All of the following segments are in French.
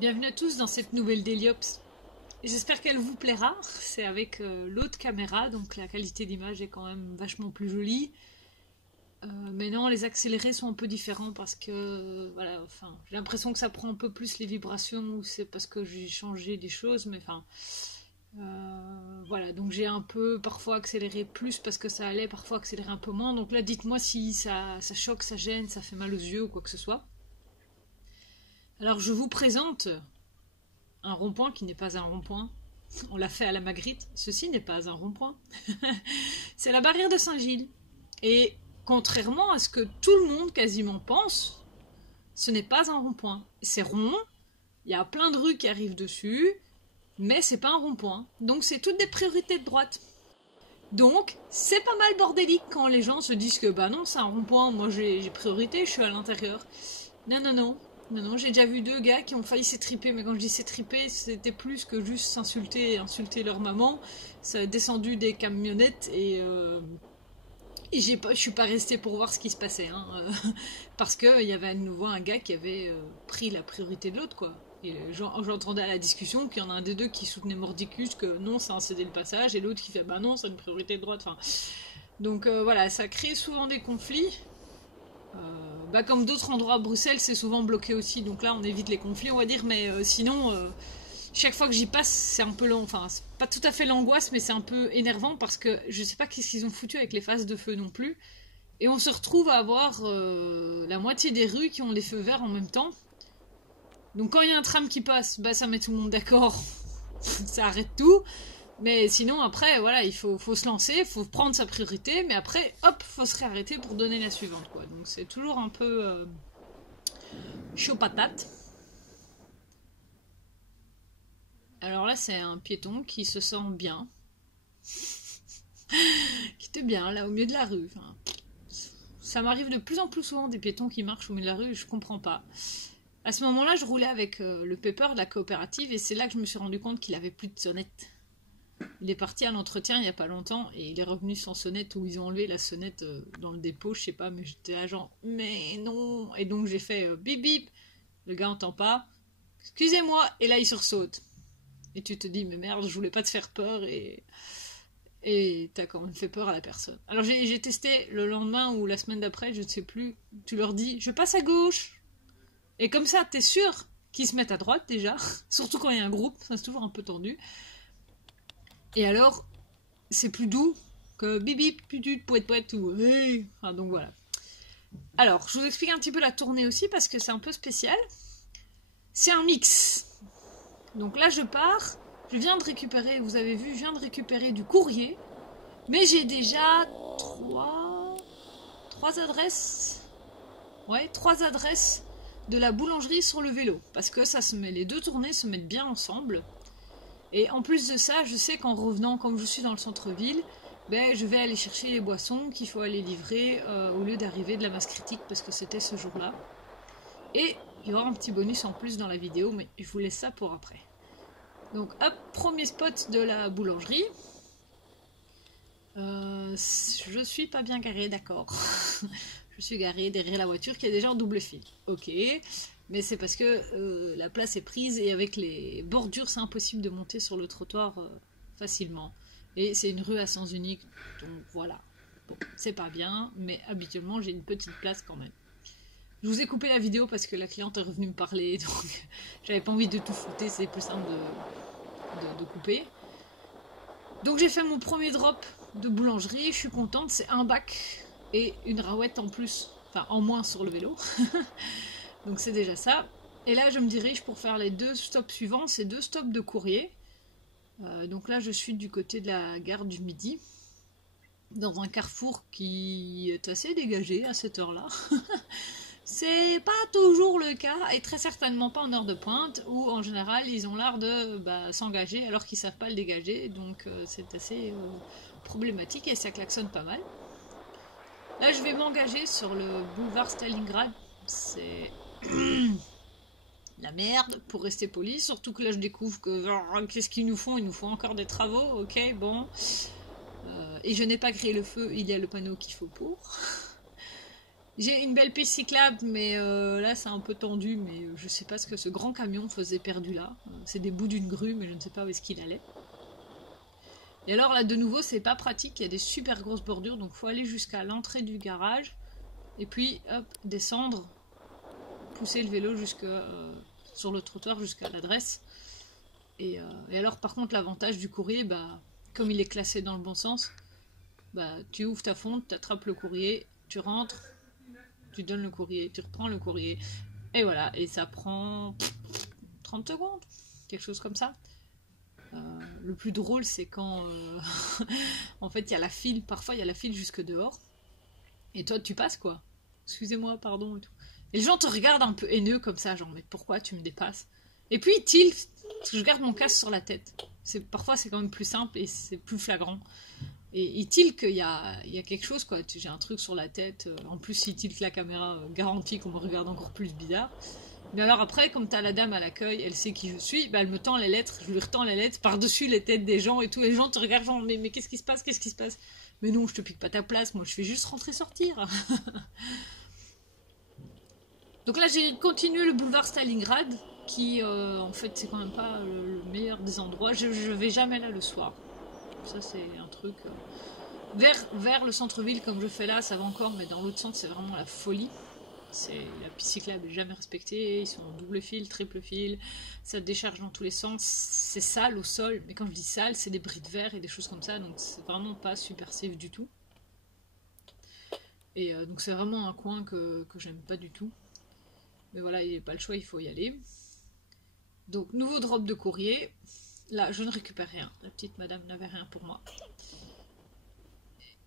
Bienvenue à tous dans cette nouvelle Deliops. J'espère qu'elle vous plaira. C'est avec l'autre caméra, donc la qualité d'image est quand même vachement plus jolie. Mais non, les accélérés sont un peu différents parce que voilà, enfin, j'ai l'impression que ça prend un peu plus les vibrations, ou c'est parce que j'ai changé des choses, mais enfin, voilà, donc j'ai un peu parfois accéléré plus parce que ça allait, parfois accéléré un peu moins. Donc là, dites-moi si ça choque, ça gêne, ça fait mal aux yeux ou quoi que ce soit. Alors je vous présente un rond-point qui n'est pas un rond-point. On l'a fait à la Magritte. Ceci n'est pas un rond-point. C'est la barrière de Saint-Gilles. Et contrairement à ce que tout le monde quasiment pense, ce n'est pas un rond-point. C'est rond, il y a plein de rues qui arrivent dessus, mais c'est pas un rond-point. Donc c'est toutes des priorités de droite. Donc c'est pas mal bordélique quand les gens se disent que bah non, c'est un rond-point, moi j'ai priorité, je suis à l'intérieur. Non, non, non. Non, non, j'ai déjà vu deux gars qui ont failli s'étriper, mais quand je dis s'étriper, c'était plus que juste s'insulter et insulter leur maman. Ça a descendu des camionnettes et je suis pas restée pour voir ce qui se passait, hein, parce qu'il y avait à nouveau un gars qui avait pris la priorité de l'autre, quoi. Et j'entendais à la discussion qu'il y en a un des deux qui soutenait mordicus que non, c'est un cédé le passage, et l'autre qui fait bah non, c'est une priorité de droite. Enfin, donc voilà, ça crée souvent des conflits. Bah comme d'autres endroits à Bruxelles, c'est souvent bloqué aussi, donc là on évite les conflits, on va dire, mais sinon, chaque fois que j'y passe, c'est un peu long, enfin, c'est pas tout à fait l'angoisse, mais c'est un peu énervant parce que je sais pas qu'est-ce qu'ils ont foutu avec les phases de feu non plus, et on se retrouve à avoir la moitié des rues qui ont les feux verts en même temps. Donc quand il y a un tram qui passe, bah ça met tout le monde d'accord, ça arrête tout. Mais sinon, après, voilà, il faut se lancer, il faut prendre sa priorité, mais après, hop, faut se réarrêter pour donner la suivante, quoi. Donc c'est toujours un peu chaud patate. Alors là, c'est un piéton qui se sent bien. Qui était bien, là, au milieu de la rue. Enfin, ça m'arrive de plus en plus souvent des piétons qui marchent au milieu de la rue, je comprends pas. À ce moment-là, je roulais avec le pepper de la coopérative, et c'est là que je me suis rendu compte qu'il avait plus de sonnette. Il est parti à l'entretien il n'y a pas longtemps et il est revenu sans sonnette, ou ils ont enlevé la sonnette dans le dépôt, je sais pas, mais j'étais là genre mais non. Et donc j'ai fait bip bip, le gars entend pas, excusez-moi, et là il sursaute. Et tu te dis mais merde, je voulais pas te faire peur, et t'as quand même fait peur à la personne. Alors j'ai testé le lendemain ou la semaine d'après, je ne sais plus, tu leur dis je passe à gauche, et comme ça t'es sûr qu'ils se mettent à droite déjà, surtout quand il y a un groupe, ça c'est toujours un peu tendu. Et alors, c'est plus doux que bip bip, putut, poète poète ou hey. Enfin, donc voilà. Alors, je vous explique un petit peu la tournée aussi parce que c'est un peu spécial. C'est un mix. Donc là, je pars. Je viens de récupérer, vous avez vu, je viens de récupérer du courrier. Mais j'ai déjà trois adresses. Ouais, 3 adresses de la boulangerie sur le vélo. Parce que ça se met, les deux tournées se mettent bien ensemble. Et en plus de ça, je sais qu'en revenant, comme je suis dans le centre-ville, ben, je vais aller chercher les boissons qu'il faut aller livrer au lieu d'arriver de la masse critique parce que c'était ce jour-là. Et il y aura un petit bonus en plus dans la vidéo, mais je vous laisse ça pour après. Donc hop, premier spot de la boulangerie. Je suis pas bien garée, d'accord. Je suis garée derrière la voiture qui est déjà en double fil. Ok. Mais c'est parce que la place est prise et avec les bordures, c'est impossible de monter sur le trottoir facilement. Et c'est une rue à sens unique, donc voilà. Bon, c'est pas bien, mais habituellement, j'ai une petite place quand même. Je vous ai coupé la vidéo parce que la cliente est revenue me parler, donc j'avais pas envie de tout fouter, c'est plus simple de couper. Donc j'ai fait mon premier drop de boulangerie, je suis contente, c'est un bac et une rouette en plus, enfin en moins sur le vélo. Donc c'est déjà ça. Et là, je me dirige pour faire les 2 stops suivants. C'est 2 stops de courrier. Donc là, je suis du côté de la gare du Midi. Dans un carrefour qui est assez dégagé à cette heure-là. C'est pas toujours le cas. Et très certainement pas en heure de pointe. Où en général, ils ont l'art de s'engager alors qu'ils savent pas le dégager. Donc c'est assez problématique et ça klaxonne pas mal. Là, je vais m'engager sur le boulevard Stalingrad. C'est la merde, pour rester poli, surtout que là je découvre que qu'est-ce qu'ils nous font, ils nous font encore des travaux, ok, bon, et je n'ai pas créé le feu, il y a le panneau qu'il faut pour. J'ai une belle piste cyclable, mais là c'est un peu tendu, mais je sais pas ce que ce grand camion faisait perdu là. C'est des bouts d'une grue, mais je ne sais pas où est-ce qu'il allait. Et alors là de nouveau c'est pas pratique, il y a des super grosses bordures, donc faut aller jusqu'à l'entrée du garage, et puis hop, descendre, pousser le vélo jusque sur le trottoir jusqu'à l'adresse. Et alors par contre l'avantage du courrier, bah, comme il est classé dans le bon sens, bah, tu ouvres ta fonte, tu attrapes le courrier, tu rentres, tu donnes le courrier, tu reprends le courrier, et voilà, et ça prend 30 secondes, quelque chose comme ça. Le plus drôle c'est quand en fait il y a la file, parfois il y a la file jusque dehors, et toi tu passes quoi, excusez-moi, pardon et tout. Et les gens te regardent un peu haineux comme ça, genre mais pourquoi tu me dépasses? Et puis ils tiltent, parce que je garde mon casque sur la tête. Parfois c'est quand même plus simple et c'est plus flagrant. Et il tilt qu'il y a quelque chose, quoi. J'ai un truc sur la tête. En plus, il tilt la caméra, garantie qu'on me regarde encore plus bizarre. Mais alors après, comme t'as la dame à l'accueil, elle sait qui je suis, bah elle me tend les lettres, je lui retends les lettres par-dessus les têtes des gens et tous les gens te regardent genre mais qu'est-ce qui se passe, qu'est-ce qui se passe? Mais non, je te pique pas ta place, moi je fais juste rentrer-sortir. Donc là, j'ai continué le boulevard Stalingrad, qui en fait c'est quand même pas le meilleur des endroits. Je vais jamais là le soir. Ça c'est un truc... Vers le centre-ville comme je fais là, ça va encore, mais dans l'autre sens c'est vraiment la folie. La piste cyclable n'est jamais respectée, ils sont en double fil, triple fil, ça décharge dans tous les sens, c'est sale au sol, mais quand je dis sale, c'est des bris de verre et des choses comme ça, donc c'est vraiment pas super safe du tout. Et donc c'est vraiment un coin que j'aime pas du tout. Mais voilà, il n'y a pas le choix, il faut y aller. Donc nouveau drop de courrier. Là, je ne récupère rien. La petite madame n'avait rien pour moi.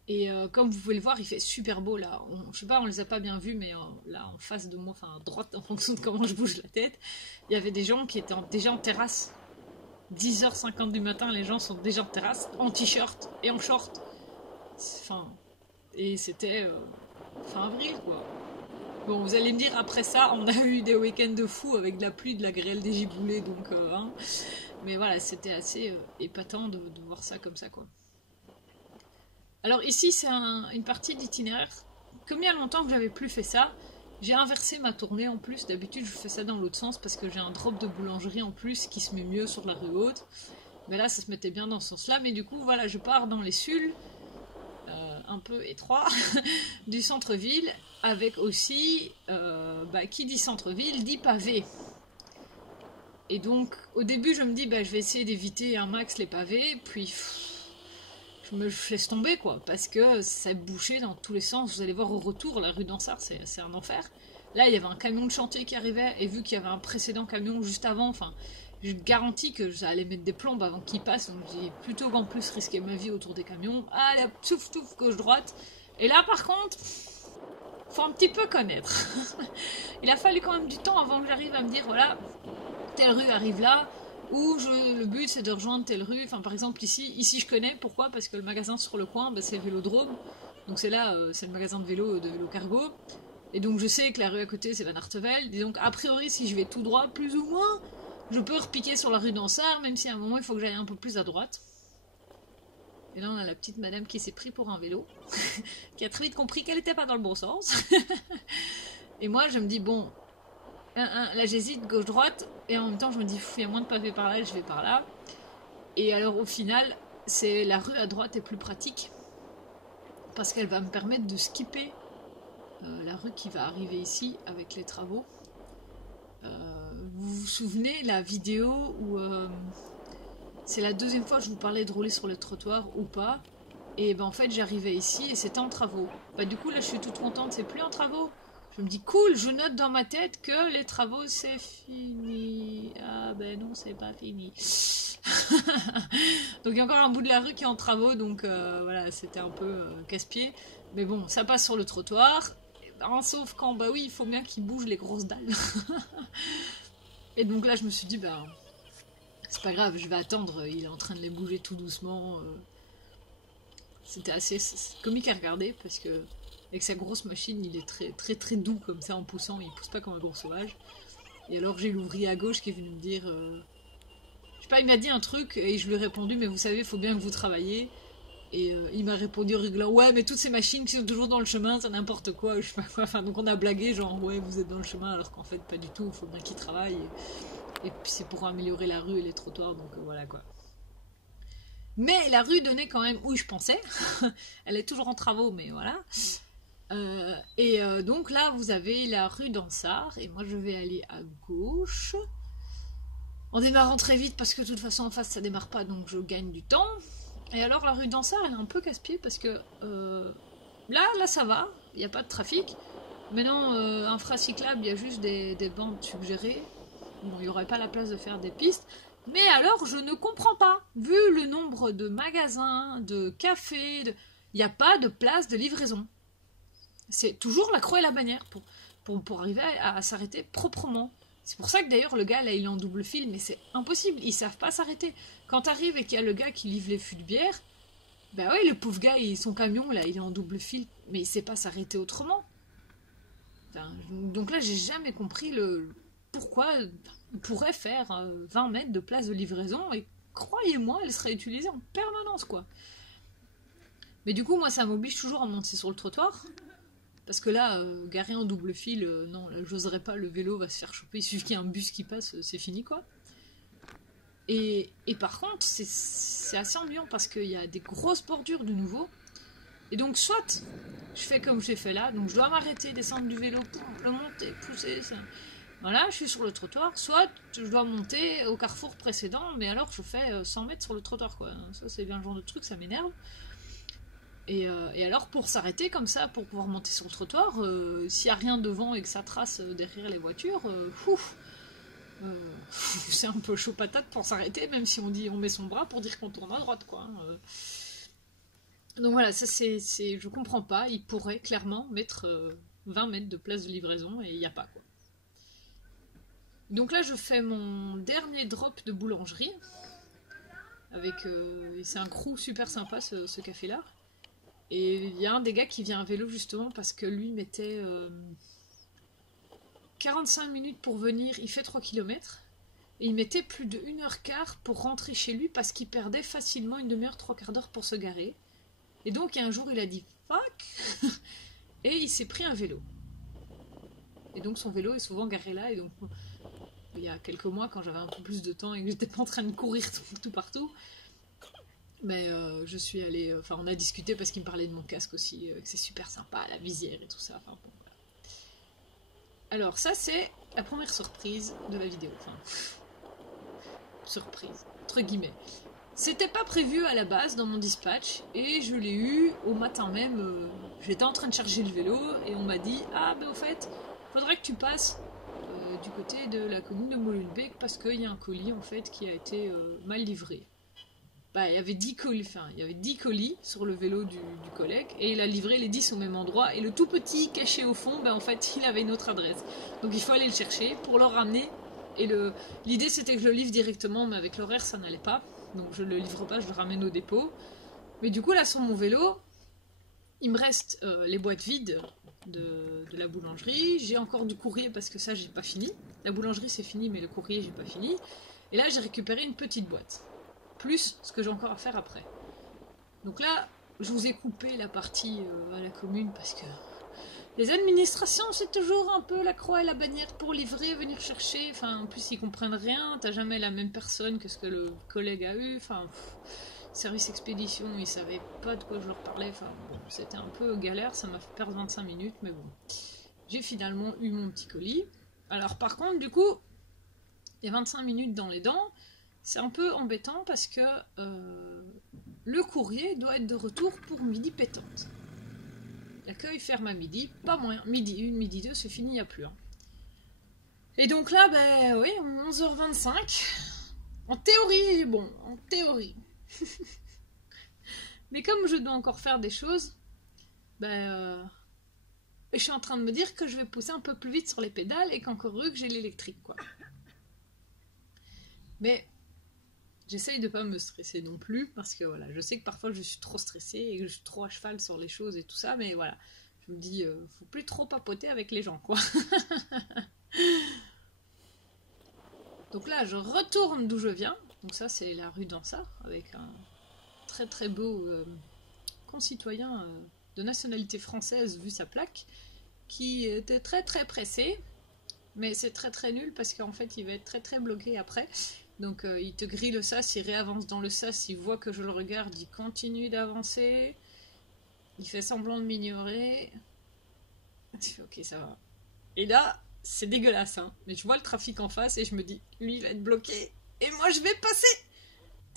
Et comme vous pouvez le voir, il fait super beau là. Je sais pas, on les a pas bien vus, mais là en face de moi, enfin à droite en fonction de comment je bouge la tête, il y avait des gens qui étaient déjà en terrasse. 10h50 du matin, les gens sont déjà en terrasse, en t-shirt et en short. Et c'était fin avril quoi. Bon, vous allez me dire, après ça, on a eu des week-ends de fou avec de la pluie, de la grêle, des giboulées, donc... Mais voilà, c'était assez épatant de voir ça comme ça, quoi. Alors ici, c'est une partie d'itinéraire. Comme il y a longtemps que j'avais plus fait ça, j'ai inversé ma tournée en plus. D'habitude, je fais ça dans l'autre sens parce que j'ai un drop de boulangerie en plus qui se met mieux sur la rue haute. Mais là, ça se mettait bien dans ce sens-là. Mais du coup, voilà, je pars dans les Sulles, un peu étroit, du centre-ville, avec aussi, qui dit centre-ville, dit pavé. Et donc, au début, je me dis, je vais essayer d'éviter un max les pavés, puis je me laisse tomber, quoi, parce que ça est bouché dans tous les sens. Vous allez voir au retour, la rue d'Ansart, c'est un enfer. Là, il y avait un camion de chantier qui arrivait, et vu qu'il y avait un précédent camion juste avant, enfin, je garantis que ça allait mettre des plombes avant qu'il passe, donc j'ai plutôt qu'en plus risqué ma vie autour des camions. Allez, touf, touf, gauche-droite. Et là, par contre, faut un petit peu connaître. Il a fallu quand même du temps avant que j'arrive à me dire, voilà, telle rue arrive là, ou le but c'est de rejoindre telle rue. Enfin, par exemple, ici je connais, pourquoi? Parce que le magasin sur le coin, c'est le Vélodrome. Donc c'est là, c'est le magasin de vélo Cargo. Et donc je sais que la rue à côté c'est Van Artevelde. Et donc a priori, si je vais tout droit, plus ou moins, je peux repiquer sur la rue d'Ansart, même si à un moment il faut que j'aille un peu plus à droite. Et là on a la petite madame qui s'est pris pour un vélo, qui a très vite compris qu'elle n'était pas dans le bon sens. Et moi je me dis, bon, là j'hésite gauche-droite, et en même temps je me dis, il y a moins de pavés par là, je vais par là. Et alors au final, c'est la rue à droite est plus pratique, parce qu'elle va me permettre de skipper la rue qui va arriver ici avec les travaux. Vous vous souvenez la vidéo où c'est la deuxième fois que je vous parlais de rouler sur le trottoir ou pas, et en fait j'arrivais ici et c'était en travaux. Du coup là je suis toute contente, c'est plus en travaux. Je me dis cool, je note dans ma tête que les travaux c'est fini. Ah non, c'est pas fini. Donc il y a encore un bout de la rue qui est en travaux, donc voilà, c'était un peu casse-pied. Mais bon, ça passe sur le trottoir. Sauf quand, oui, il faut bien qu'il bouge les grosses dalles. Et donc là, je me suis dit, c'est pas grave, je vais attendre. Il est en train de les bouger tout doucement. C'était assez comique à regarder parce que avec sa grosse machine, il est très très très doux comme ça en poussant. Il pousse pas comme un gros sauvage. Et alors j'ai l'ouvrier à gauche qui est venu me dire, je sais pas, il m'a dit un truc et je lui ai répondu, mais vous savez, il faut bien que vous travaillez. Et il m'a répondu rigolant, ouais, mais toutes ces machines qui sont toujours dans le chemin, c'est n'importe quoi, je sais pas quoi. Enfin, donc on a blagué, genre, ouais, vous êtes dans le chemin, alors qu'en fait, pas du tout, il faut bien qu'ils travaillent. Et puis c'est pour améliorer la rue et les trottoirs, donc voilà quoi. Mais la rue donnait quand même où je pensais. Elle est toujours en travaux, mais voilà. Donc là, vous avez la rue d'Ansart, et moi je vais aller à gauche. En démarrant très vite, parce que de toute façon en face ça démarre pas, donc je gagne du temps. Et alors la rue d'Ansart, elle est un peu casse-pied, parce que là ça va, il n'y a pas de trafic. Maintenant, infracyclable, il y a juste des bandes suggérées. Bon, il n'y aurait pas la place de faire des pistes. Mais alors, je ne comprends pas. Vu le nombre de magasins, de cafés, il n'y a pas de place de livraison. C'est toujours la croix et la bannière pour arriver à s'arrêter proprement. C'est pour ça que d'ailleurs le gars là il est en double fil, mais c'est impossible, ils savent pas s'arrêter. Quand t'arrives et qu'il y a le gars qui livre les fûts de bière, bah ouais, le pauvre gars, son camion là il est en double fil, mais il sait pas s'arrêter autrement. Enfin, donc là j'ai jamais compris pourquoi il pourrait faire 20 mètres de place de livraison, et croyez-moi elle serait utilisée en permanence quoi. Mais du coup moi ça m'oblige toujours à monter sur le trottoir. Parce que là, garé en double fil, non, là, j'oserais pas, le vélo va se faire choper, il suffit qu'il y ait un bus qui passe, c'est fini, quoi. Et par contre, c'est assez ennuyant, parce qu'il y a des grosses bordures de nouveau, et donc soit je fais comme j'ai fait là, donc je dois m'arrêter, descendre du vélo pour le monter, pousser, ça. Voilà, je suis sur le trottoir, soit je dois monter au carrefour précédent, mais alors je fais 100 mètres sur le trottoir, quoi. Ça, c'est bien le genre de truc, ça m'énerve. Et alors, pour s'arrêter comme ça, pour pouvoir monter sur le trottoir, s'il n'y a rien devant et que ça trace derrière les voitures, c'est un peu chaud patate pour s'arrêter, même si on met son bras pour dire qu'on tourne à droite, quoi. Donc voilà, ça je comprends pas, il pourrait clairement mettre 20 mètres de place de livraison et il n'y a pas, quoi. Donc là, je fais mon dernier drop de boulangerie, c'est un crew super sympa, ce café-là. Et il y a un des gars qui vient à vélo justement parce que lui mettait 45 minutes pour venir, il fait 3 km. Et il mettait plus de 1h15 pour rentrer chez lui parce qu'il perdait facilement une demi-heure, 3/4 d'heure pour se garer. Et donc un jour il a dit fuck et il s'est pris un vélo. Et donc son vélo est souvent garé là. Et donc il y a quelques mois quand j'avais un peu plus de temps et que j'étais pas en train de courir tout partout, mais je suis allée... Enfin, on a discuté parce qu'il me parlait de mon casque aussi, que c'est super sympa, la visière et tout ça. Enfin, bon, voilà. Alors, ça, c'est la première surprise de la vidéo. Enfin, surprise, entre guillemets. C'était pas prévu à la base dans mon dispatch, et je l'ai eu au matin même. J'étais en train de charger le vélo, et on m'a dit « Ah, ben au fait, faudrait que tu passes du côté de la commune de Molenbeek, parce qu'il y a un colis, en fait, qui a été mal livré. » Bah, il y avait 10 colis sur le vélo du collègue, et il a livré les 10 au même endroit, et le tout petit caché au fond, bah, en fait, il avait une autre adresse. Donc il faut aller le chercher pour le ramener, et l'idée c'était que je le livre directement, mais avec l'horaire ça n'allait pas, donc je le livre pas, je le ramène au dépôt. Mais du coup là sur mon vélo, il me reste les boîtes vides de la boulangerie, j'ai encore du courrier parce que ça j'ai pas fini, la boulangerie c'est fini mais le courrier j'ai pas fini, et là j'ai récupéré une petite boîte. Plus ce que j'ai encore à faire après. Donc là, je vous ai coupé la partie à la commune parce que les administrations, c'est toujours un peu la croix et la bannière pour livrer, venir chercher. Enfin, en plus, ils comprennent rien. T'as jamais la même personne que ce que le collègue a eu. Enfin, service expédition, ils savaient pas de quoi je leur parlais. Enfin, bon, c'était un peu galère. Ça m'a fait perdre 25 minutes, mais bon. J'ai finalement eu mon petit colis. Alors, par contre, du coup, les 25 minutes dans les dents, c'est un peu embêtant parce que le courrier doit être de retour pour midi pétante. L'accueil ferme à midi, pas moins. Midi 1, midi 2, c'est fini, il n'y a plus. Hein. Et donc là, ben oui, 11h25. En théorie, bon, en théorie. Mais comme je dois encore faire des choses, ben je suis en train de me dire que je vais pousser un peu plus vite sur les pédales et qu'encore heureux que j'ai l'électrique, quoi. Mais j'essaye de pas me stresser non plus, parce que voilà, je sais que parfois je suis trop stressée et que je suis trop à cheval sur les choses et tout ça, mais voilà, je me dis, faut plus trop papoter avec les gens, quoi. Donc là, je retourne d'où je viens, donc ça c'est la rue d'Ansart, avec un très très beau concitoyen de nationalité française, vu sa plaque, qui était très très pressé. Mais c'est très très nul parce qu'en fait il va être très très bloqué après. Donc il te grille le sas, il réavance dans le sas, il voit que je le regarde, il continue d'avancer. Il fait semblant de m'ignorer. Tu fais ok, ça va. Et là, c'est dégueulasse, hein. Mais je vois le trafic en face et je me dis, lui il va être bloqué. Et moi je vais passer.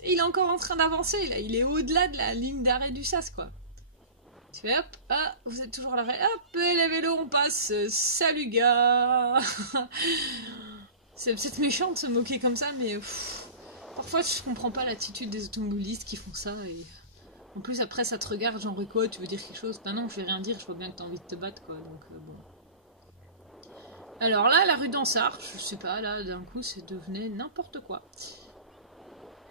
Et il est encore en train d'avancer, là. Il est au-delà de la ligne d'arrêt du sas, quoi. Tu fais hop, ah, vous êtes toujours à l'arrêt. Hop, et les vélos, on passe. Salut, gars. C'est peut-être méchant de se moquer comme ça, mais parfois je comprends pas l'attitude des automobilistes qui font ça. Et en plus, après, ça te regarde, genre, quoi, tu veux dire quelque chose? Bah non, je vais rien dire, je vois bien que t'as envie de te battre, quoi. Donc, bon. Alors là, la rue d'Ansart, je sais pas, là, d'un coup, c'est devenu n'importe quoi.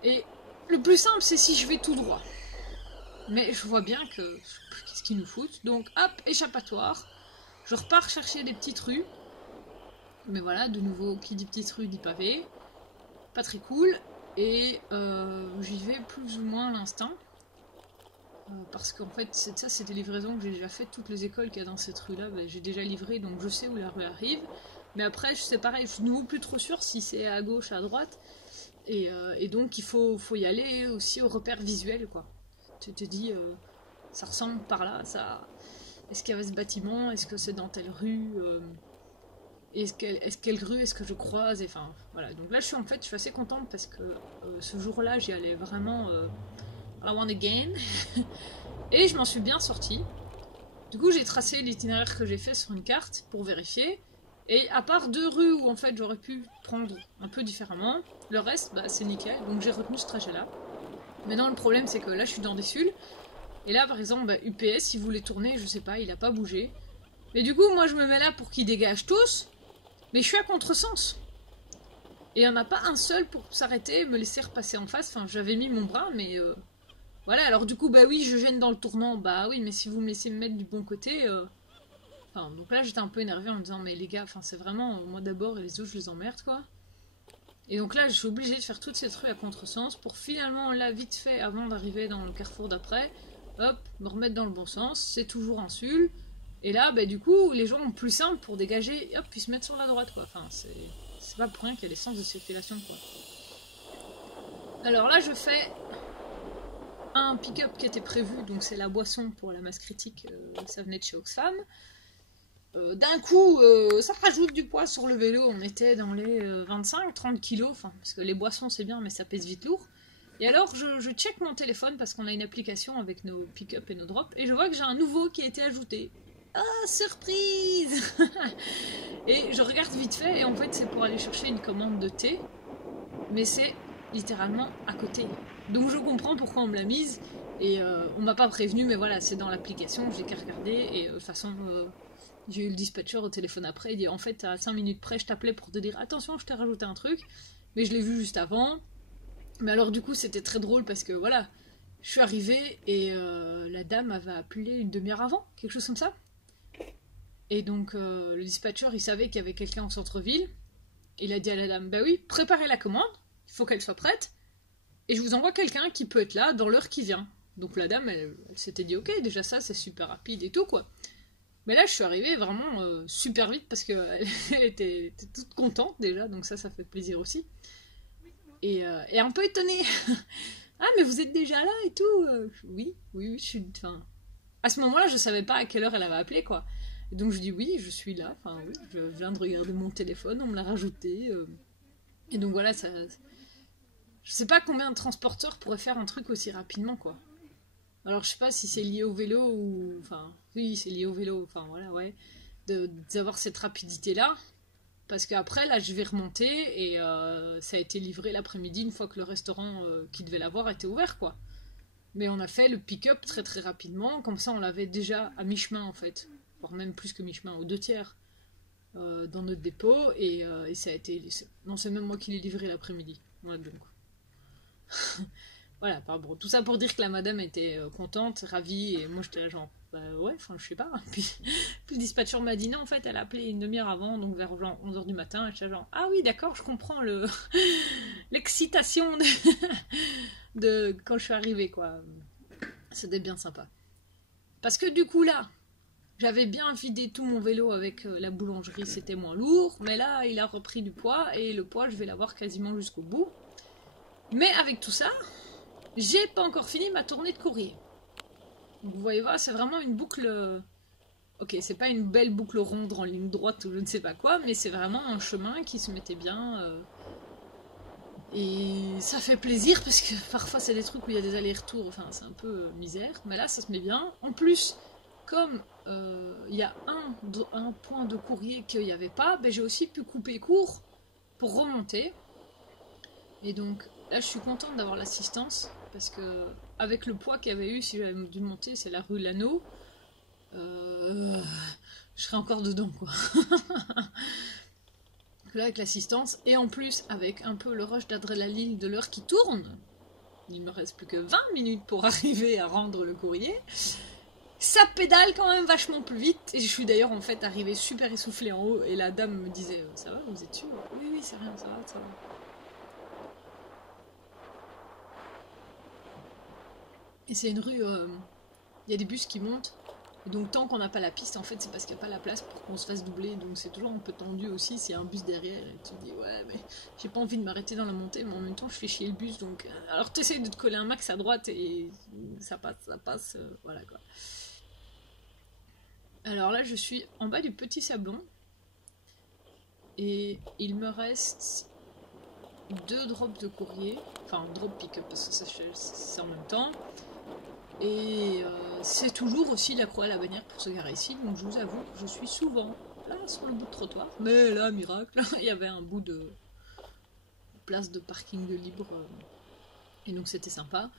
Et le plus simple, c'est si je vais tout droit. Mais je vois bien que... Qu'est-ce qu'ils nous foutent? Donc, hop, échappatoire. Je repars chercher des petites rues. Mais voilà, de nouveau, qui dit petite rue dit pavé. Pas très cool. Et j'y vais plus ou moins à l'instinct. Parce qu'en fait, ça, c'est des livraisons que j'ai déjà faites. Toutes les écoles qu'il y a dans cette rue-là, bah, j'ai déjà livré, donc je sais où la rue arrive. Mais après, c'est pareil, je suis de nouveau plus trop sûre si c'est à gauche, à droite. Et donc, il faut y aller aussi au repère visuel, quoi. Tu te dis, ça ressemble par là, ça... Est-ce qu'il y avait ce bâtiment? Est-ce que c'est dans telle rue? Quelle rue est-ce que je croise? Et enfin, voilà. Donc là, je suis assez contente parce que ce jour-là, j'y allais vraiment I want again. Et je m'en suis bien sortie. Du coup, j'ai tracé l'itinéraire que j'ai fait sur une carte pour vérifier. Et à part 2 rues où en fait j'aurais pu prendre un peu différemment, le reste, bah, c'est nickel. Donc j'ai retenu ce trajet-là. Maintenant, le problème, c'est que là, je suis dans des sulles. Et là, par exemple, bah, UPS, si vous voulez tourner, je sais pas, il a pas bougé. Mais du coup, moi, je me mets là pour qu'ils dégagent tous. Mais je suis à contresens. Et il n'y en a pas un seul pour s'arrêter, me laisser repasser en face. Enfin, j'avais mis mon bras, mais... Voilà, alors du coup, bah oui, je gêne dans le tournant. Bah oui, mais si vous me laissez me mettre du bon côté... Enfin, donc là, j'étais un peu énervée en me disant, mais les gars, enfin, c'est vraiment moi d'abord et les autres, je les emmerde, quoi. Et donc là, je suis obligée de faire toute cette rue à contresens pour finalement, là, vite fait, avant d'arriver dans le carrefour d'après, hop, me remettre dans le bon sens. C'est toujours un sul. Et là, bah du coup, les gens ont plus simple pour dégager, hop, puis se mettre sur la droite, quoi. Enfin, c'est pas pour rien qu'il y a des sens de circulation, quoi. Alors là, je fais un pick-up qui était prévu, donc c'est la boisson pour la masse critique, ça venait de chez Oxfam. D'un coup, ça rajoute du poids sur le vélo, on était dans les 25-30 kilos, enfin, parce que les boissons c'est bien, mais ça pèse vite lourd. Et alors, je check mon téléphone, parce qu'on a une application avec nos pick-up et nos drops, et je vois que j'ai un nouveau qui a été ajouté. Ah, surprise! Et je regarde vite fait, et en fait c'est pour aller chercher une commande de thé, mais c'est littéralement à côté. Donc je comprends pourquoi on me l'a mise, et on m'a pas prévenu, mais voilà, c'est dans l'application, j'ai qu'à regarder, et de toute façon, j'ai eu le dispatcher au téléphone après, il dit en fait à 5 minutes près, je t'appelais pour te dire attention, je t'ai rajouté un truc, mais je l'ai vu juste avant. Mais alors du coup c'était très drôle parce que voilà, je suis arrivée et la dame avait appelé une demi-heure avant, quelque chose comme ça. Et donc le dispatcher il savait qu'il y avait quelqu'un en centre-ville. Il a dit à la dame, bah oui, préparez la commande, il faut qu'elle soit prête. Et je vous envoie quelqu'un qui peut être là dans l'heure qui vient. Donc la dame, elle s'était dit, ok, déjà ça, c'est super rapide et tout, quoi. Mais là, je suis arrivée vraiment super vite parce qu'elle était toute contente déjà, donc ça fait plaisir aussi. Et un peu étonnée. Ah, mais vous êtes déjà là et tout oui, je suis... Enfin, à ce moment-là, je savais pas à quelle heure elle avait appelé, quoi. Et donc je dis oui, je suis là, enfin oui, je viens de regarder mon téléphone, on me l'a rajouté. Et donc voilà, ça... Je sais pas combien de transporteurs pourraient faire un truc aussi rapidement, quoi. Alors je sais pas si c'est lié au vélo ou... Enfin, oui, c'est lié au vélo, enfin voilà, ouais. D'avoir cette rapidité-là. Parce qu'après, là, je vais remonter et ça a été livré l'après-midi une fois que le restaurant qui devait l'avoir était ouvert, quoi. Mais on a fait le pick-up très très rapidement, comme ça on l'avait déjà à mi-chemin en fait. Voire même plus que mi-chemin, aux 2/3 dans notre dépôt et ça a été... Non, c'est même moi qui l'ai livré l'après-midi. Ouais, donc... Voilà, bon, tout ça pour dire que la madame était contente, ravie, et moi j'étais là genre, bah ouais, enfin je sais pas. Puis le dispatcher m'a dit non, en fait elle a appelé une demi-heure avant, donc vers 11h du matin, et j'étais genre, ah oui d'accord, je comprends l'excitation de quand je suis arrivée, quoi. C'était bien sympa. Parce que du coup là, j'avais bien vidé tout mon vélo avec la boulangerie, c'était moins lourd, mais là il a repris du poids et le poids je vais l'avoir quasiment jusqu'au bout. Mais avec tout ça, j'ai pas encore fini ma tournée de courrier. Donc vous voyez, voilà, c'est vraiment une boucle. Ok, c'est pas une belle boucle ronde en ligne droite ou je ne sais pas quoi, mais c'est vraiment un chemin qui se mettait bien. Et ça fait plaisir parce que parfois c'est des trucs où il y a des allers-retours, enfin c'est un peu misère, mais là ça se met bien. En plus, comme il y a un point de courrier qu'il n'y avait pas, ben, j'ai aussi pu couper court pour remonter. Et donc là je suis contente d'avoir l'assistance parce que avec le poids qu'il y avait eu, si j'avais dû monter, c'est la rue Lano, je serais encore dedans quoi. Là avec l'assistance et en plus avec un peu le rush d'adrénaline de l'heure qui tourne, il me reste plus que 20 minutes pour arriver à rendre le courrier, ça pédale quand même vachement plus vite et je suis d'ailleurs en fait arrivée super essoufflée en haut et la dame me disait ça va, vous êtes sûr? Oui oui c'est rien, ça va, ça va. Et c'est une rue, il y a des bus qui montent. Et donc tant qu'on n'a pas la piste, en fait, c'est parce qu'il n'y a pas la place pour qu'on se fasse doubler. Donc c'est toujours un peu tendu aussi s'il y a un bus derrière et tu te dis ouais mais j'ai pas envie de m'arrêter dans la montée, mais en même temps je fais chier le bus. Donc alors tu essayes de te coller un max à droite et ça passe, voilà quoi. Alors là je suis en bas du petit sablon et il me reste 2 drops de courrier, enfin drop pick-up parce que ça c'est en même temps. Et c'est toujours aussi la croix à la bannière pour se garer ici, donc je vous avoue, je suis souvent là sur le bout de trottoir. Mais là, miracle, il y avait un bout de place de parking de libre, et donc c'était sympa.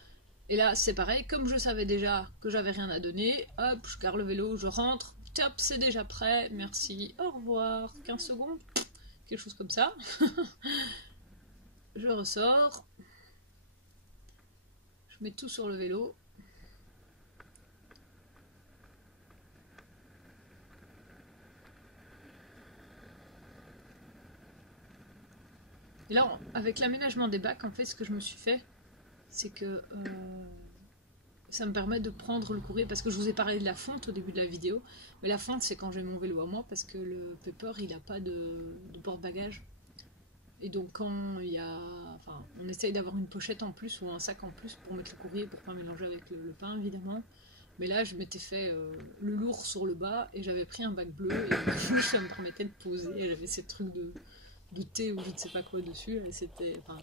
Et là, c'est pareil, comme je savais déjà que j'avais rien à donner, hop, je gare le vélo, je rentre, top, c'est déjà prêt, merci, au revoir, 15 secondes, quelque chose comme ça. Je ressors, je mets tout sur le vélo. Et là, avec l'aménagement des bacs, en fait, ce que je me suis fait, c'est que ça me permet de prendre le courrier, parce que je vous ai parlé de la fonte au début de la vidéo, mais la fonte, c'est quand j'ai mon vélo à moi, parce que le Pepper, il n'a pas de porte-bagages. Et donc quand il y a... Enfin, on essaye d'avoir une pochette en plus, ou un sac en plus, pour mettre le courrier, pour pas mélanger avec le pain, évidemment. Mais là, je m'étais fait le lourd sur le bas, et j'avais pris un bac bleu, et du coup, ça me permettait de poser, et j'avais ces trucs de thé ou je ne sais pas quoi dessus, et c'était... Enfin,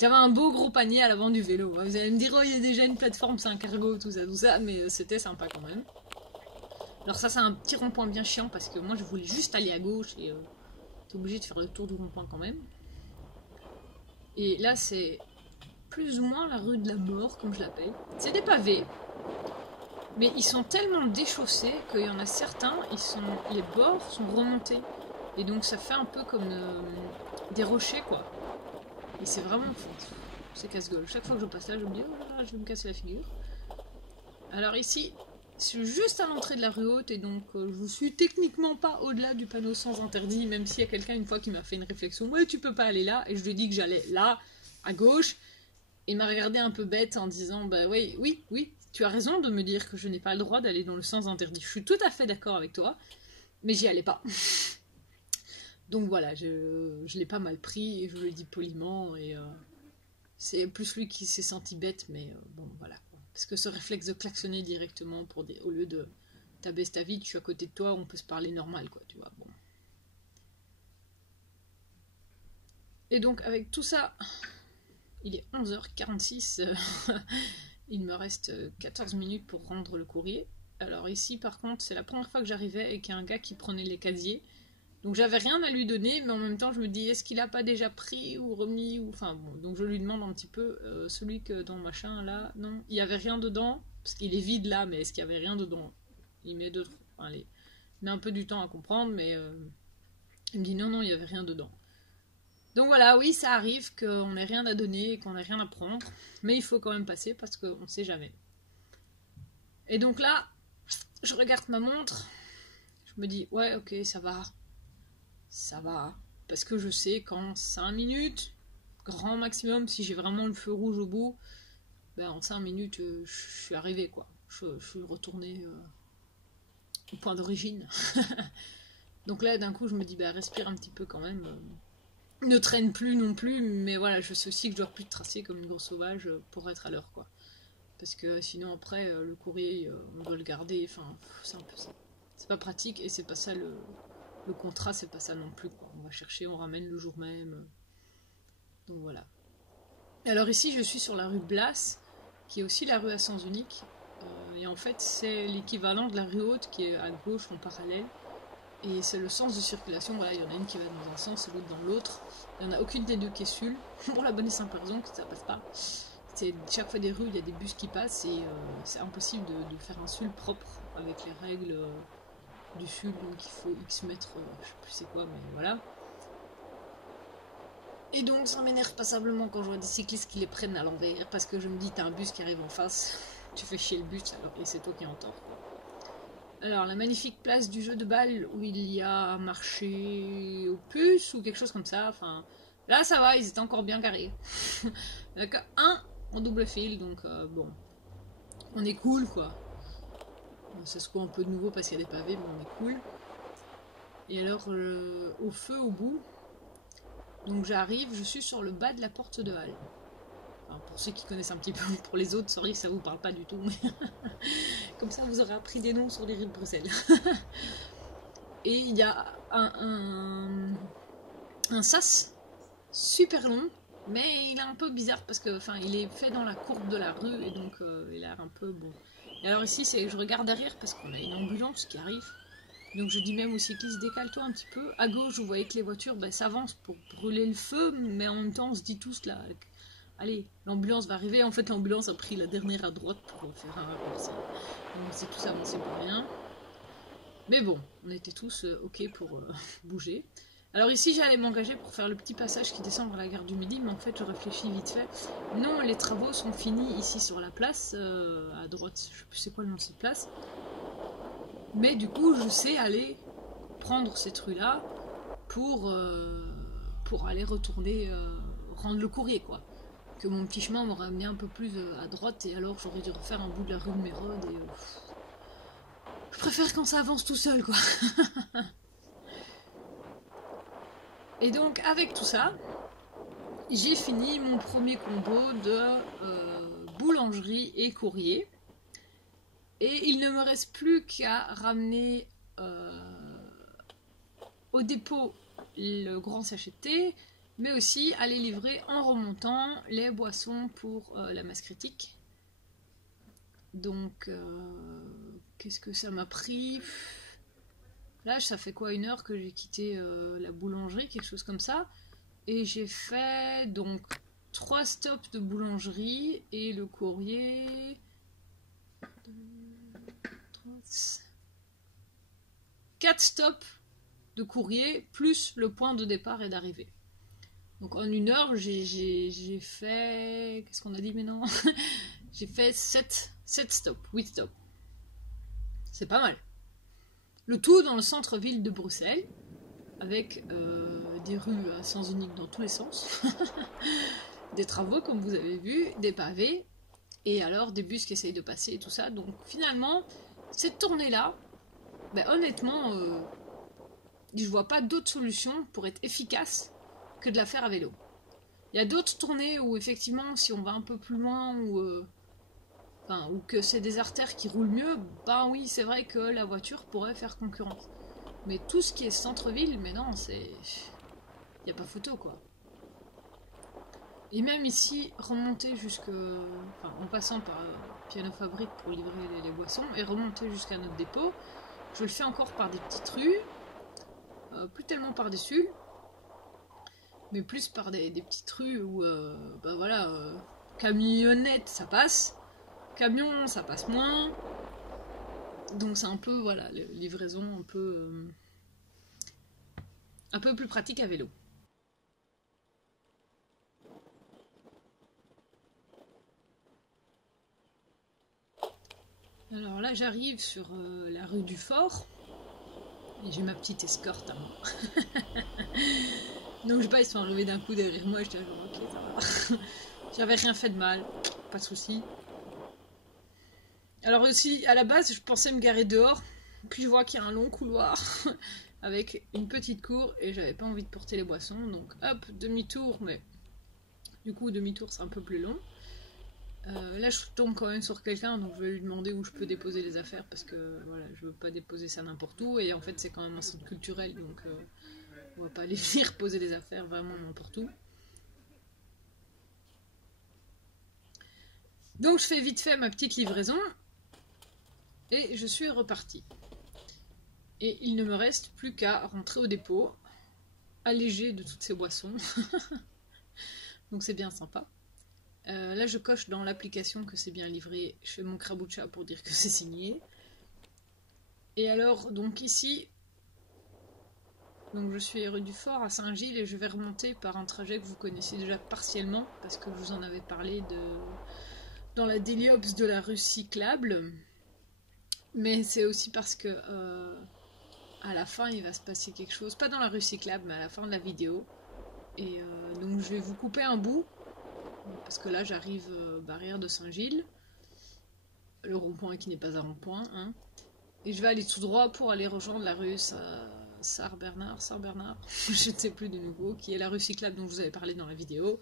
j'avais un beau gros panier à l'avant du vélo. Vous allez me dire, oh, il y a déjà une plateforme, c'est un cargo, tout ça, mais c'était sympa quand même. Alors ça, c'est un petit rond-point bien chiant, parce que moi, je voulais juste aller à gauche, et t'es obligé de faire le tour du rond-point quand même. Et là, c'est plus ou moins la rue de la mort, comme je l'appelle. C'est des pavés, mais ils sont tellement déchaussés qu'il y en a certains, les bords sont remontés. Et donc ça fait un peu comme des rochers, quoi. Et c'est vraiment fou. C'est casse-gueule. Chaque fois que je passe là, je me dis, oh là là, je vais me casser la figure. Alors ici, je suis juste à l'entrée de la rue haute, et donc je suis techniquement pas au-delà du panneau sans interdit, même s'il y a quelqu'un une fois qui m'a fait une réflexion, ouais, tu peux pas aller là, et je lui ai dit que j'allais là, à gauche. Il m'a regardé un peu bête en disant, bah oui, tu as raison de me dire que je n'ai pas le droit d'aller dans le sens interdit. Je suis tout à fait d'accord avec toi, mais j'y allais pas. Donc voilà, je l'ai pas mal pris et je lui ai dit poliment, et c'est plus lui qui s'est senti bête, mais bon voilà. Parce que ce réflexe de klaxonner directement au lieu de t'abaisse ta vie, je suis à côté de toi, on peut se parler normal, quoi, tu vois. Bon. Et donc avec tout ça, il est 11h46, il me reste 14 minutes pour rendre le courrier. Alors ici par contre, c'est la première fois que j'arrivais et qu'il y a un gars qui prenait les casiers. Donc j'avais rien à lui donner, mais en même temps je me dis, est-ce qu'il a pas déjà pris ou remis ou... Enfin bon, donc je lui demande un petit peu, celui que dans machin là, non, il y avait rien dedans, parce qu'il est vide là, mais est-ce qu'il y avait rien dedans? Il met il met un peu du temps à comprendre, mais il me dit non, il y avait rien dedans. Donc voilà, oui, ça arrive qu'on n'ait rien à donner et qu'on n'ait rien à prendre, mais il faut quand même passer parce qu'on ne sait jamais. Et donc là, je regarde ma montre, je me dis, ouais, ok, ça va, parce que je sais qu'en 5 minutes, grand maximum, si j'ai vraiment le feu rouge au bout, ben en 5 minutes, je suis arrivée, quoi. je suis retournée au point d'origine. Donc là, d'un coup, je me dis, bah, respire un petit peu quand même. Ne traîne plus non plus, mais voilà, je sais aussi que je dois plus tracer comme une grosse sauvage pour être à l'heure, quoi. Parce que sinon, après, le courrier, on doit le garder. Enfin, c'est un peu ça. C'est pas pratique et c'est pas ça le contrat, c'est pas ça non plus, quoi. On va chercher, on ramène le jour même. Donc voilà. Alors ici, je suis sur la rue Blas, qui est aussi la rue à sens unique. Et en fait, c'est l'équivalent de la rue Haute qui est à gauche en parallèle. Et c'est le sens de circulation. Voilà, il y en a une qui va dans un sens et l'autre dans l'autre. Il n'y en a aucune des deux qui est seule. Pour la bonne et simple raison que ça passe pas. C'est chaque fois des rues, il y a des bus qui passent et c'est impossible de faire un sul propre avec les règles du sul. Donc il faut X mètres, je sais plus c'est quoi, mais voilà. Et donc ça m'énerve passablement quand je vois des cyclistes qui les prennent à l'envers parce que je me dis t'as un bus qui arrive en face, tu fais chier le bus alors, et c'est toi qui en tort. Alors la magnifique place du jeu de balle où il y a un marché aux puces ou quelque chose comme ça, enfin là ça va, ils étaient encore bien carrés. Il n'y en a qu'un en double fil donc bon, on est cool quoi. Ça se court un peu de nouveau parce qu'il y a des pavés mais on est cool. Et alors au feu au bout. Donc j'arrive, je suis sur le bas de la porte de Halle. Enfin, pour ceux qui connaissent un petit peu, pour les autres, sorry, ça vous parle pas du tout. Mais comme ça, vous aurez appris des noms sur les rues de Bruxelles. Et il y a un sas super long, mais il est un peu bizarre parce que, enfin, il est fait dans la courbe de la rue et donc il a l'air un peu bon. Et alors ici, c'est je regarde derrière parce qu'on a une ambulance qui arrive. Donc je dis même aux cyclistes, décale-toi un petit peu. À gauche, vous voyez que les voitures s'avancent pour brûler le feu, mais en même temps, on se dit tous là, allez, l'ambulance va arriver. En fait, l'ambulance a pris la dernière à droite pour faire un raccourci. Donc c'est tous avancé pour rien. Mais bon, on était tous ok pour bouger. Alors ici, j'allais m'engager pour faire le petit passage qui descend vers la gare du Midi, mais en fait, je réfléchis vite fait. Non, les travaux sont finis ici sur la place, à droite. Je sais plus c'est quoi le nom de cette place. Mais du coup, je sais aller prendre cette rue-là pour aller retourner rendre le courrier, quoi. Que mon petit chemin m'aurait amené un peu plus à droite et alors j'aurais dû refaire un bout de la rue de Mérode et je préfère quand ça avance tout seul, quoi. Et donc, avec tout ça, j'ai fini mon premier combo de boulangerie et courrier. Et il ne me reste plus qu'à ramener au dépôt le grand sachet de thé, mais aussi aller livrer en remontant les boissons pour la masse critique. Donc, qu'est-ce que ça m'a pris? Là, ça fait quoi, 1 heure que j'ai quitté la boulangerie, quelque chose comme ça. Et j'ai fait donc 3 stops de boulangerie et le courrier... 4 stops de courrier plus le point de départ et d'arrivée. Donc en 1 heure, j'ai fait... Qu'est-ce qu'on a dit maintenant? J'ai fait 7 stops, 8 stops. C'est pas mal. Le tout dans le centre-ville de Bruxelles, avec des rues à sens unique dans tous les sens, des travaux comme vous avez vu, des pavés, et alors des bus qui essayent de passer et tout ça. Donc finalement, cette tournée-là, ben, honnêtement, je vois pas d'autre solution pour être efficace que de la faire à vélo. Il y a d'autres tournées où effectivement, si on va un peu plus loin ou que c'est des artères qui roulent mieux, ben oui, c'est vrai que la voiture pourrait faire concurrence. Mais tout ce qui est centre-ville, mais non, c'est... Il n'y a pas photo, quoi. Et même ici, remonter jusque... Enfin, en passant par Piano Fabrique pour livrer les boissons, et remonter jusqu'à notre dépôt, je le fais encore par des petites rues, plus tellement par-dessus, mais plus par des petites rues où, ben voilà, camionnette, ça passe, camion, ça passe moins, donc c'est un peu, voilà, livraison un peu plus pratique à vélo. Alors là, j'arrive sur la rue du Fort, et j'ai ma petite escorte à moi. Donc je sais pas, ils sont arrivés d'un coup derrière moi, j'étais genre ok, ça va. J'avais rien fait de mal, pas de soucis. Alors aussi, à la base, je pensais me garer dehors, puis je vois qu'il y a un long couloir avec une petite cour et j'avais pas envie de porter les boissons, donc hop, demi-tour, mais du coup, demi-tour c'est un peu plus long. Là, je tombe quand même sur quelqu'un, donc je vais lui demander où je peux déposer les affaires parce que voilà, je veux pas déposer ça n'importe où et en fait, c'est quand même un centre culturel, donc on va pas aller venir poser les affaires vraiment n'importe où. Donc, je fais vite fait ma petite livraison et je suis repartie. Et il ne me reste plus qu'à rentrer au dépôt, allégé de toutes ces boissons. Donc c'est bien sympa. Là je coche dans l'application que c'est bien livré. Je fais mon krabucha pour dire que c'est signé. Et alors donc ici, donc je suis rue du Fort à Saint-Gilles et je vais remonter par un trajet que vous connaissez déjà partiellement parce que je vous en avais parlé dans la déliops de la rue cyclable. Mais c'est aussi parce que à la fin il va se passer quelque chose, pas dans la rue cyclable mais à la fin de la vidéo. Et donc je vais vous couper un bout parce que là j'arrive barrière de Saint-Gilles, le rond-point qui n'est pas un rond-point, hein, et je vais aller tout droit pour aller rejoindre la rue Sarbernard, je ne sais plus de nouveau, qui est la rue cyclable dont je vous avais parlé dans la vidéo.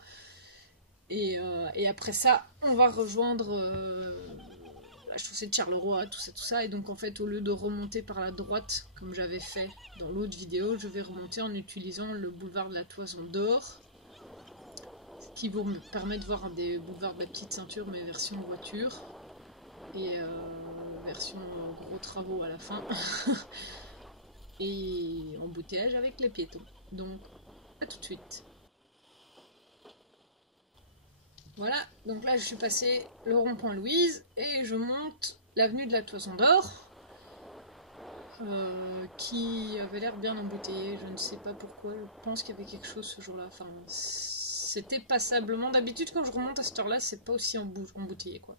Et après ça, on va rejoindre la chaussée de Charleroi, tout ça. Et donc en fait, au lieu de remonter par la droite, comme j'avais fait dans l'autre vidéo, je vais remonter en utilisant le boulevard de la Toison d'Or, ce qui vous permet de voir des boulevards de la petite ceinture, mais version voiture, et version gros travaux à la fin, et embouteillage avec les piétons. Donc, à tout de suite. Voilà, donc là je suis passé le rond-point Louise et je monte l'avenue de la Toison d'Or qui avait l'air bien embouteillée, je ne sais pas pourquoi, je pense qu'il y avait quelque chose ce jour-là, enfin c'était passablement, d'habitude quand je remonte à cette heure-là c'est pas aussi embouteillé quoi.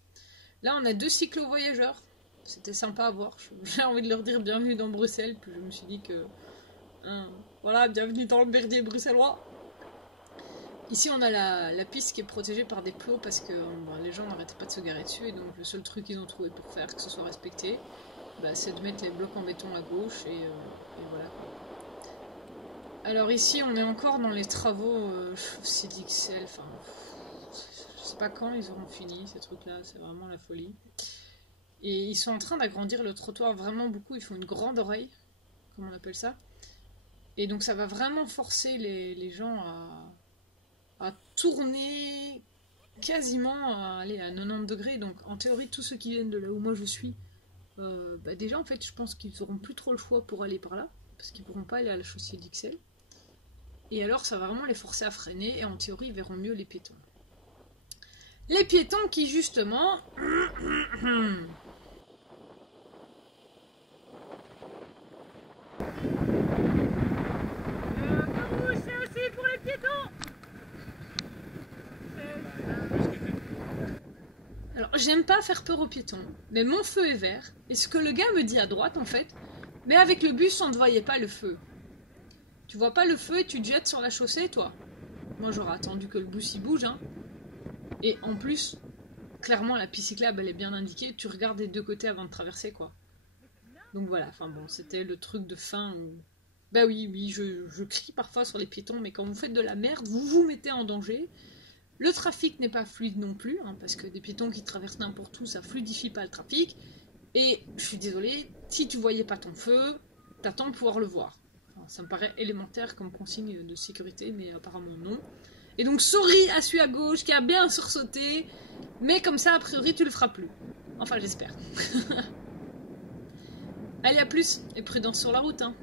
Là on a 2 cyclo-voyageurs, c'était sympa à voir, j'ai envie de leur dire bienvenue dans Bruxelles, puis je me suis dit que voilà, bienvenue dans le berdier bruxellois. Ici on a la piste qui est protégée par des plots parce que les gens n'arrêtaient pas de se garer dessus et donc le seul truc qu'ils ont trouvé pour faire que ce soit respecté, c'est de mettre les blocs en béton à gauche et voilà. Alors ici on est encore dans les travaux chaussée d'Ixelles, enfin je sais pas quand ils auront fini ces trucs là, c'est vraiment la folie. Et ils sont en train d'agrandir le trottoir vraiment beaucoup, ils font une grande oreille, comme on appelle ça. Et donc ça va vraiment forcer les gens à tourner quasiment à 90 degrés. Donc en théorie, tous ceux qui viennent de là où moi je suis, déjà en fait je pense qu'ils n'auront plus trop le choix pour aller par là, parce qu'ils ne pourront pas aller à la chaussée d'Ixelles. Et alors ça va vraiment les forcer à freiner, et en théorie ils verront mieux les piétons. Les piétons qui justement... c'est aussi pour les piétons. Alors, j'aime pas faire peur aux piétons, mais mon feu est vert, et ce que le gars me dit à droite, en fait, mais avec le bus, on ne voyait pas le feu. Tu vois pas le feu et tu te jettes sur la chaussée, toi? Moi, j'aurais attendu que le bus, il bouge, hein. Et en plus, clairement, la piste cyclable, elle est bien indiquée, tu regardes des deux côtés avant de traverser, quoi. Donc voilà, enfin bon, c'était le truc de fin où... Bah oui, je crie parfois sur les piétons, mais quand vous faites de la merde, vous vous mettez en danger. Le trafic n'est pas fluide non plus, hein, parce que des piétons qui traversent n'importe où, ça fluidifie pas le trafic. Et je suis désolée, si tu voyais pas ton feu, t'attends de pouvoir le voir. Enfin, ça me paraît élémentaire comme consigne de sécurité, mais apparemment non. Et donc sorry à celui à gauche qui a bien sursauté, mais comme ça a priori tu le feras plus. Enfin j'espère. Allez à plus, et prudence sur la route hein.